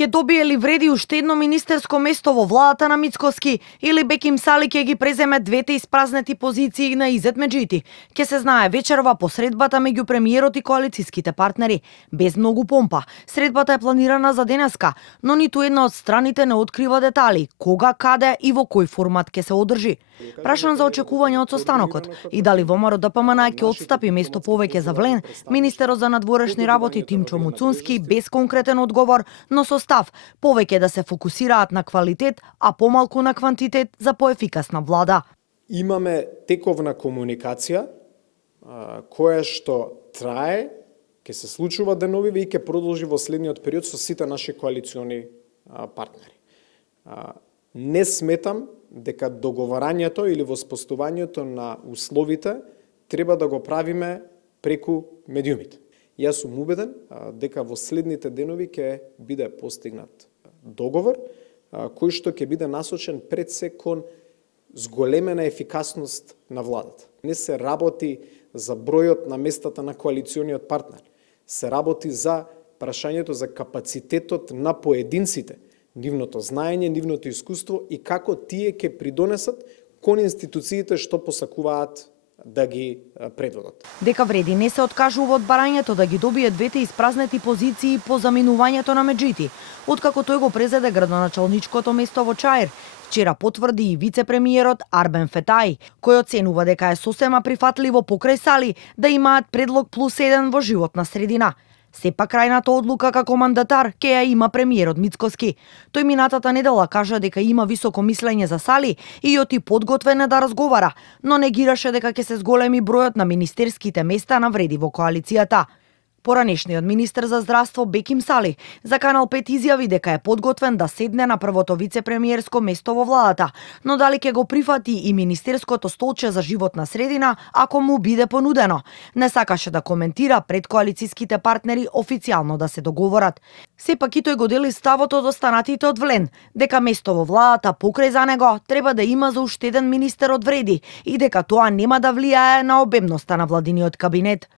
Ќе добие ли Вреди уште едно министерско место во владата на Мицкоски или Беким Сали ќе ги преземе двете испразнети позиции на Изет Меджити? Ќе се знае вечерва по средбата меѓу премиерот и коалицијските партнери. Без многу помпа, средбата е планирана за денеска, но ниту една од страните не открива детали, кога, каде и во кој формат ќе се одржи. Прашан за очекување од состанокот и дали ВМРО ДПМН ќе отстапи место повеќе за Влен, министерот за надворешни работи Тимчо Муцунски без конкретен одговор, но со став повеќе да се фокусираат на квалитет, а помалку на квантитет за поефикасна влада. Имаме тековна комуникација која што трае, ќе се случува деновиве и ќе продолжи во следниот период со сите наши коалициони партнери. Не сметам дека договарањето или воспоставувањето на условите треба да го правиме преку медиумите. Јас сум убеден дека во следните денови ќе биде постигнат договор кој што ќе биде насочен пред се кон зголемена ефикасност на владата. Не се работи за бројот на местата на коалициониот партнер. Се работи за прашањето за капацитетот на поединците, нивното знаење, нивното искуство и како тие ќе придонесат кон институциите што посакуваат да ги предводат. Дека Вреди не се откажува од барањето да ги добие двете испразнети позиции по заминувањето на Меджити, откако тој го презеде градоначалничкото место во Чаир. Вчера потврди и вице-премиерот Арбен Фетај, кој оценува дека е сосема прифатливо покрај Сали да имаат предлог +1 во животна средина. Сепак крајната одлука како мандатар ќе ја има премиерот Мицкоски. Тој минатата недела кажа дека има високо мислење за Сали и оти подготвен е да разговара, но негираше дека ќе се зголеми бројот на министерските места на Вреди во коалицијата. Поранешниот министер за здравство Беким Сали за Канал 5 изјави дека е подготвен да седне на првото вице-премиерско место во владата, но дали ќе го прифати и министерското столче за животна средина ако му биде понудено. Не сакаше да коментира пред коалицијските партнери официјално да се договорат. Сепак и тој го дели ставот од останатите од Влен, дека место во владата покрај за него треба да има за уште еден министер од Вреди и дека тоа нема да влијае на обемноста на владиниот кабинет.